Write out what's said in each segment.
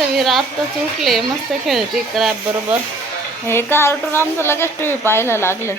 विरा आत्ताच उठले मस्त खेळते क्रॅप बरोबर. हे कार्टून आमचं लगेच टी व्ही पाहायला लागले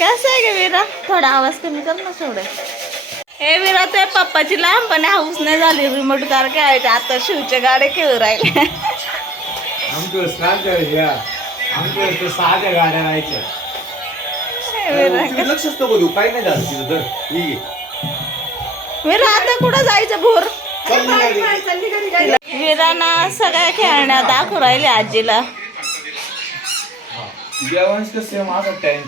कसं आहे ग विरा? थोडा आवाज कमी कर ना थोडे हे विरा ते पप्पाची लहानपणी हाऊस नाही झाली रिमोट कार खेळायचे. आता शिवचे गाडे खेळू राहिले. गाड्या राहायच्या. विरा तिकडे लक्षच नको देऊ. काही नाही झालं तिथं. विरा आता कुठं जायचं भोर? विराना सगळ्या खेळण्या दाखवू राहिले आजीला. देवांश कसं सेम असा टाइम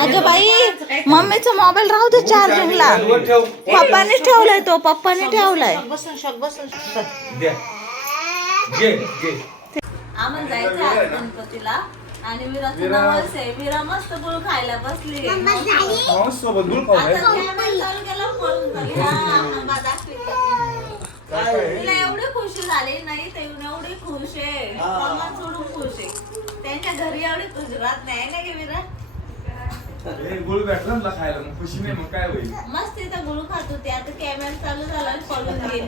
अगं बाई मम्मीचा मोबाईल राहू दे चार्जिंगला ठेव. पप्पाने ठेवलाय तो पप्पाने ठेवलाय. द्या घे घे. आम्हाला जायचं गणपतीला आणि विराचं नवस आहे. विरा मस्त गुळ खायला बसली माणूस सोबत दूर खाऊ आता camera चालू केला, पळून चालली. हा, आंबा दाखवते. तिला एवढी खुशी झाली नाही ते येऊन एवढी खुश आहे. प्रमाण सोडून खुश आहे. त्यांच्या घरी एवढी राहत नाही ना गे विरा हे गुळ भेटला ना खायला मग खुशी नाही मग काय होईल? मस्त तिथं गुळ खात होती आता कॅमेरा चालू झाला आणि पळून गेली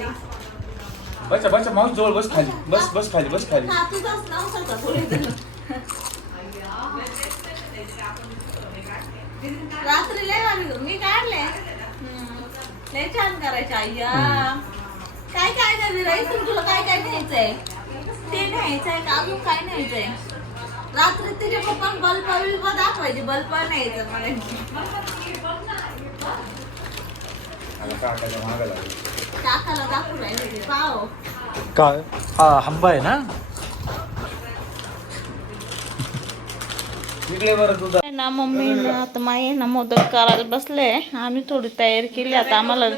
जवळ बस खाली. बस बस खाली बस खाली. खातच नव्हतं का थोडी. रात्री लय भारी मी काढले. लय छान करायचे अय्या काय काय काय विरा इथून तुला काय काय न्यायचंय? ते न्यायचंय का? अजून काय न्यायचंय? रात्री तिच्या पप्पा बल्ब बिल्ब दाखवायचे. बल्ब न्यायचं लागली. टाकाला दाखवू राहिले ते. पाव काय हा हंबा आहे ना? इकडे बरं तुझा. ना मम्मी ना आता माई ना मोदक करायला बसले. आम्ही थोडी तयारी केली. आता आम्हाला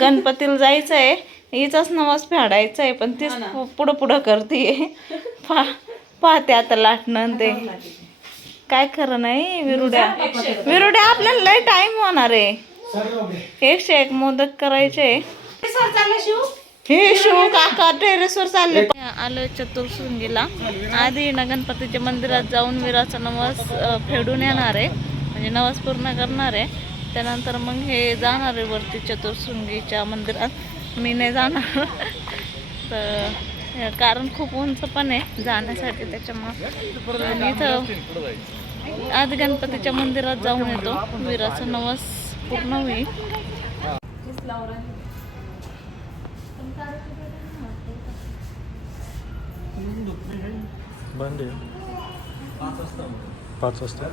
गणपतीला जायचं आहे हिचाच नवाज फेडायचा आहे पण तीच पुढं पुढं करते. पा पाहते आता लाटणं ते. काय खरं नाही विरुड्या. विरुड्या आपल्याला लय टाइम होणार आहे. एकशे एक मोदक करायचे. हे शिव काका टेरेसवर चालले. आलो चतुर्शृंगीला आधी ना गणपतीच्या मंदिरात जाऊन विराचा नवस फेडून येणार आहे. म्हणजे नवस पूर्ण करणार आहे. त्यानंतर मग हे जाणार आहे वरती चतुर्शृंगीच्या मंदिरात. मी नाही जाणार. तर कारण खूप उंच पण आहे जाण्यासाठी त्याच्यामुळं. आणि इथं आधी गणपतीच्या मंदिरात जाऊन येतो. विराचा नवस पूर्ण होईल. बंद आहे. पाच वाजता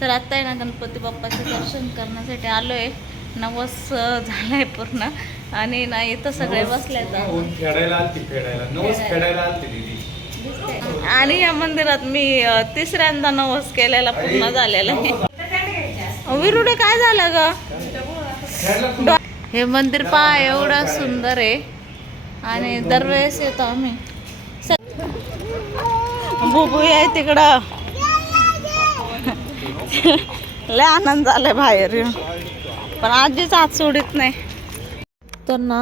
तर आता आहे ना गणपती बाप्पाचं दर्शन करण्यासाठी आलोय. नवस अं, झालाय पूर्ण. आणि ना इथं सगळे बसले नवस आणि या मंदिरात मी तिसऱ्यांदा नवस केलेला पूर्ण झालेला आहे. विरुडे काय झालं ग? हे मंदिर पहा एवढं सुंदर आहे. आणि दरवेळेस येतो आम्ही. बुबू आहे तिकडं. लय आनंद झालाय बाहेर. येऊन पण आजीच हात सोडित नाही. तर ना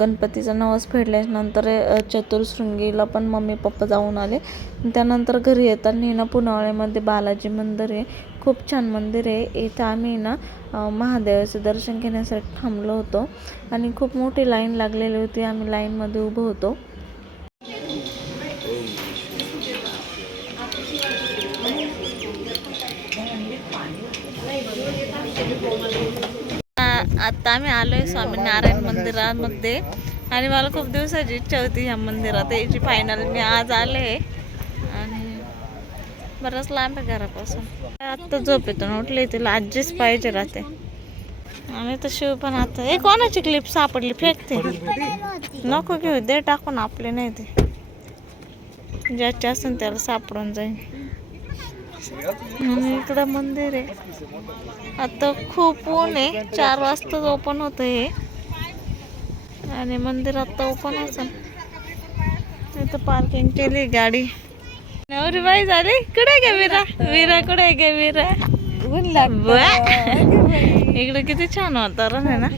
गणपतीचा नवस फेडल्यानंतर चतुरशृंगीला पण मम्मी पप्पा जाऊन आले. त्यानंतर घरी येताना ना पुनावळ्यामध्ये बालाजी मंदिर आहे. खूप छान मंदिर आहे. इथं आम्ही ना महादेवाचं दर्शन घेण्यासाठी थांबलो होतो. आणि खूप मोठी लाईन लागलेली होती. आम्ही लाईनमध्ये उभं होतो. आत्ता आम्ही आलो आहे स्वामीनारायण मंदिरामध्ये. आणि मला खूप दिवसाची इच्छा होती ह्या मंदिरात यायची. फायनल मी आज आले आणि बरंच लांब आहे घरापासून. आत्ता झोप येतो उठले तिला आजीच पाहिजे राहते. आणि तर शिव पण आता हे कोणाची क्लिप सापडली? फेकते. नको घेऊ दे टाकून आपले नाही ते. ज्याचे असेल त्याला सापडून जाईल इकडं मंदिर आहे. आता खूप ऊन आहे. चार वाजताच ओपन होतं हे. आणि मंदिर आता ओपन असेल. इथं पार्किंग केली गाडी. नवरी बाई झाली. कुठे गे विरा? विरा कुठे गे विरा. इकडे किती छान वातावरण आहे ना.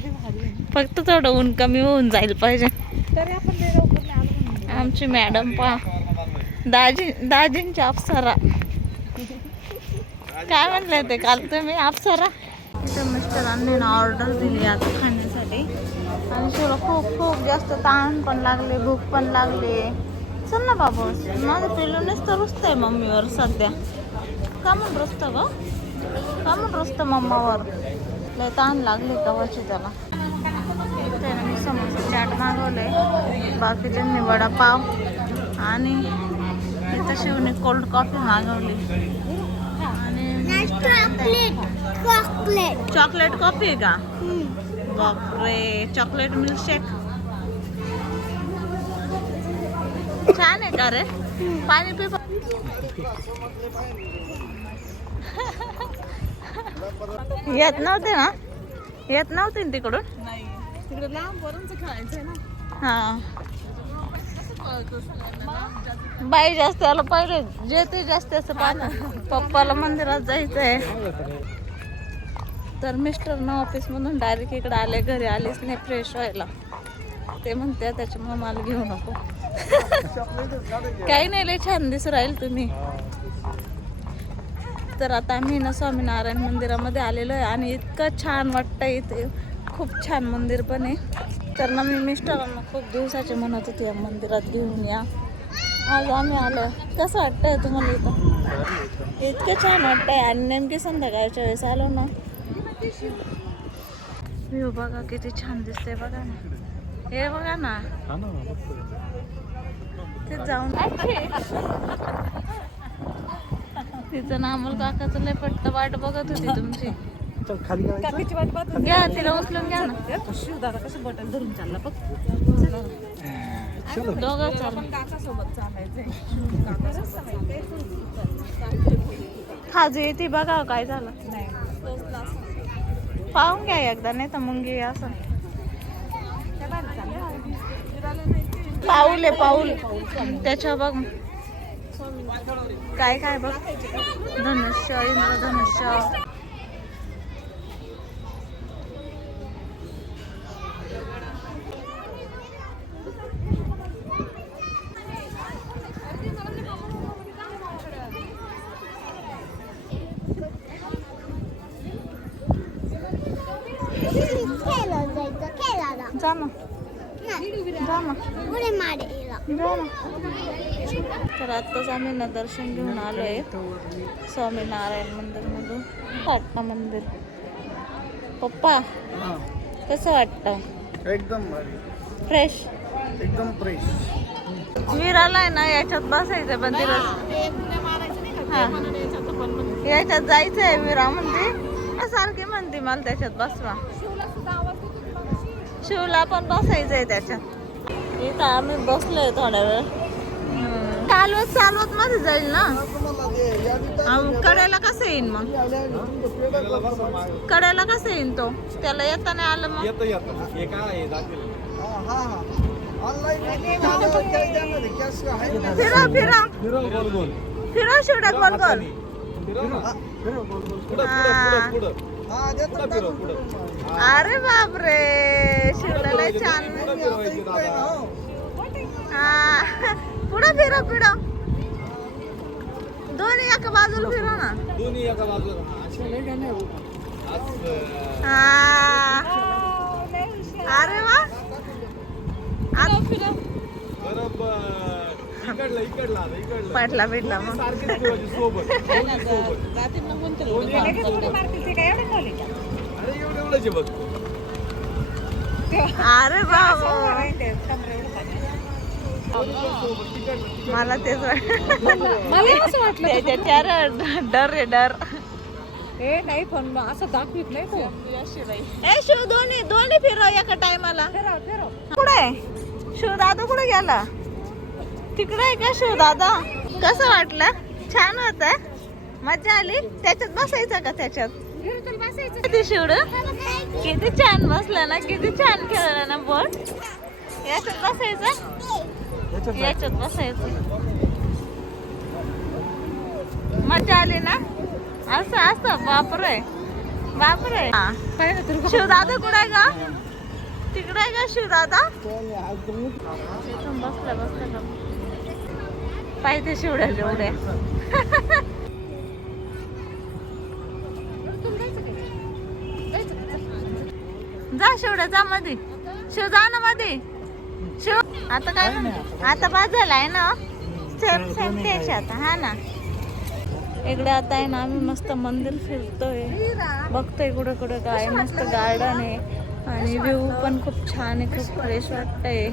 फक्त थोडं ऊन कमी होऊन जाईल पाहिजे. आमची मॅडम पा दाजी दाजींची अप्सरा. काय म्हणले ते काल तुम्ही? अप्सरा इथं मिस्टरांनी ना ऑर्डर दिली आता खाण्यासाठी. आणि शिवला खूप खूप जास्त ताण पण लागले भूक पण लागली. चल ना बाबू माझं पिलूनच तर आहे मम्मीवर सध्या. का म्हणून रुसतं ग. का म्हणून रुसतं मम्मावर. लय ताण लागली कवाची त्याला. त्यानं मी समोसा चाट मागवले. बाकीच्यांनी वडापाव आणि इथं शिवने कोल्ड कॉफी मागवली. आणि चॉकलेट चॉकलेट कॉफी आहे का? बापरे चॉकलेट मिल्कशेक छान आहे का रे? पाणी पी येत नव्हते ना? येत नव्हते ना तिकडून? तिकडे लांब पोरांचं खेळायचंय ना. हा. बाई जास्त आलं पाहिजे. जे ते जास्त असं पाहिजे पप्पाला मंदिरात जायचंय. तर मिस्टर ना ऑफिसमधून डायरेक्ट इकडे आले घरी आलेच नाही फ्रेश व्हायला. ते म्हणते त्याच्यामुळे मला घेऊ नको. काही नाही लय छान दिसू राहील तुम्ही. तर आता आम्ही ना स्वामीनारायण मंदिरामध्ये आलेलो आहे आणि इतकं छान वाटतं इथे. खूप छान मंदिर पण आहे. तर ना मी मिस्टरांना खूप दिवसाचे म्हणत होते या मंदिरात घेऊन या. आज आम्ही आलो. कसं वाटतंय तुम्हाला इथं? इतकं छान वाटतंय आणि नेमकी संध्याकाळच्या वेळेस आलो ना. व्ह्यू बघा किती छान दिसतंय बघा ना. हे बघा ना. ते जाऊन तिचं ना अमोल काकाचं लय पट्ट वाट बघत होती तुमची. चल खाली काकीची वाट पाहत घ्या तिला उचलून घ्या ना. शिवदादा कसं बटन धरून चालला बघ. दोघं चालू. काका सोबत चालायचंय. खाजू येते बघा काय झालं. पाहून घ्या एकदा नाही तर मुंगी असं. पाऊल आहे पाऊल. त्याच्या बघ. काय काय बघ. धनुष्य इंद्रधनुष्य. खेळलं जायचं खेळायला जा ना जा ना उडी मारायला जा ना तर आत्ताच आम्ही ना दर्शन घेऊन आलोय स्वामीनारायण मंदिरमधून. वाटतं मंदिर. पप्पा कसं वाटतं एकदम भारी. फ्रेश एकदम फ्रेश विराला ना याच्यात बसायचं हा. याच्यात जायचंय विरा म्हणते सारखी म्हणते मला त्याच्यात बसवा. शिवला पण बसायचंय त्याच्यात. इथं आम्ही बसलोय थोड्या वेळ. चालवत चालवत मध्ये जाईल ना? कड्याला कसं येईन मग? कड्याला कसं येईन तो? त्याला येता नाही आलं मग? येतं येतं. हे काय आहे. दाखवेल फिरा फिरा. फिरा शिवड्या गोल गोल अरे बापरे शिवला लय छान पुढं हा. फिरा पुढं दोन्ही एका बाजूला फिरा ना. दोन्ही एका बाजूला. हा. अरे वा. आता फिरा बरोबर. पटला भेटला मग. अरे एवढं एवढंच आहे बघ. अरे बाबा. मला तेच मला असं वाटलं डर आहे डर. हे नाही पण असं दाखवित नाही तो. ए शिव दोन्ही दोन्ही फिरव एका टायमाला कुठे शिव दादा कुठे गेला? तिकडे आहे का शिव दादा? कसं वाटलं? छान होत? मजा आली? त्याच्यात बसायचं का त्याच्यात? किती शिवड? किती छान बसलं ना किती छान खेळलं ना बोट. याच्यात बसायचं? याच्यात बसायचं. मजा आली ना? असं असं. बापरे. बापरे. हा काय ना तुला शिवदादा कुठे आहे का तिकडे आहे? का शिवदादा इथून बसल्या बसल्या पाहिजे शिवड्या जेवढ्या जा शिवडा जा मध्ये शिव जा ना मध्ये शिव. आता काय आता बाद झाला आहे ना? सेम सेम तेच आता हा ना. इकडे आता आहे ना आम्ही मस्त मंदिर फिरतोय. बघतोय कुठं कुठं काय मस्त गार्डन आहे. आणि व्ह्यू पण खूप छान आहे खूप फ्रेश वाटतंय.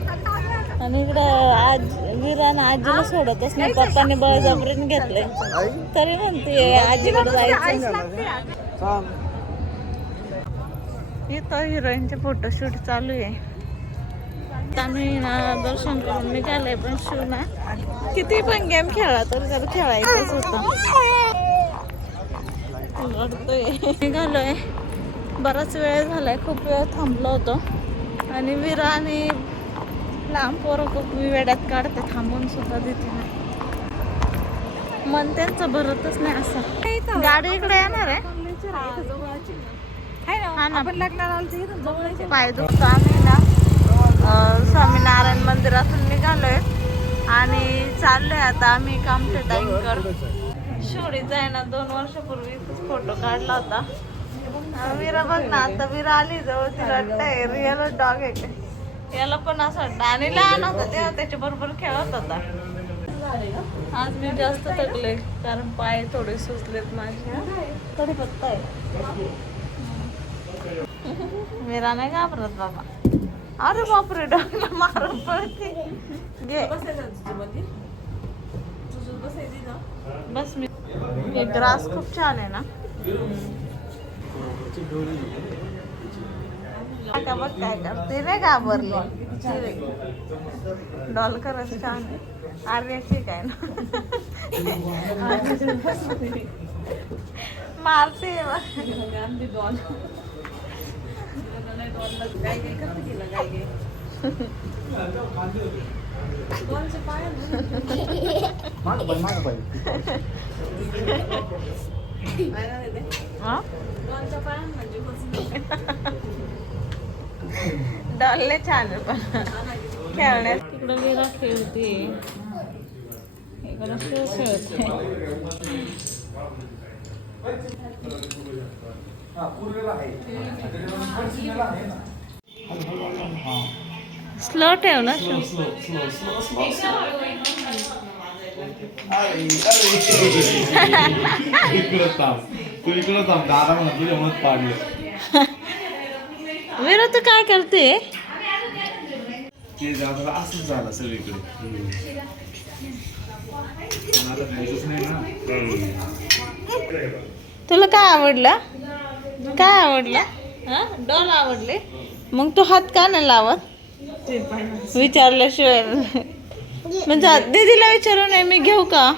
आणि इकडं आज विरान आजीला सोडतच नाही पप्पाने बळजबरीने घेतलंय. तरी म्हणते आजीकडे जायचं इथं हिरोईनचे फोटोशूट चालू आहे. आम्ही ना दर्शन करून निघालंय पण शिव ना किती पण गेम खेळला तर त्याला खेळायचंच होतं. रडतोय. निघालोय. बराच वेळ झालाय खूप वेळ थांबलो होतो. आणि विरा आणि लांब पोरं खूप वेड्यात काढते थांबून सुद्धा देते नाही. मन त्यांचं भरतच नाही असं. गाडी इकडे येणार आहे. ना. पाय दुखतो आम्ही ना स्वामीनारायण मंदिरातून निघालोय. आणि चाललोय आता आम्ही कामठे टाईमकर शिवडीचा आहे ना दोन वर्षापूर्वी फोटो काढला होता. विरा बघ ना आता विरा आली जवळ ती रडताय रिअल डॉग आहे. याला पण असं वाटतं आणि लहान होता तेव्हा त्याच्या बरोबर खेळत होता. आज मी जास्त थकले कारण पाय थोडे सुचलेत माझे. थोडी पत्ता आहे मेरा नाही घाबरत बाबा. अरे बापरे डॉक्टर मारून पडते. घे. बस मी. हे ग्रास खूप छान आहे ना? आता बघ काय करते नाही घाबरली. डॉल खरंच छान आर्याची काय ना? मारते मागं पाय हा? डॉलले छान पण. खेळण्यात. तिकडं विरा खेळते. स्लो ठेव ना तू इकडं थांब. दादा म्हणत तुझ्या म्हणत पाडलं. विरा तू काय करते? ते दादाला असंच झालं सगळीकडे. पण आता खायचंच नाही ना. तुला काय आवडलं? काय आवडलं? हा? डॉल आवडले? मग तू हात का नाही लावत? विचारल्याशिवाय. म्हणजे दीदीला विचारू नाही मी घेऊ का?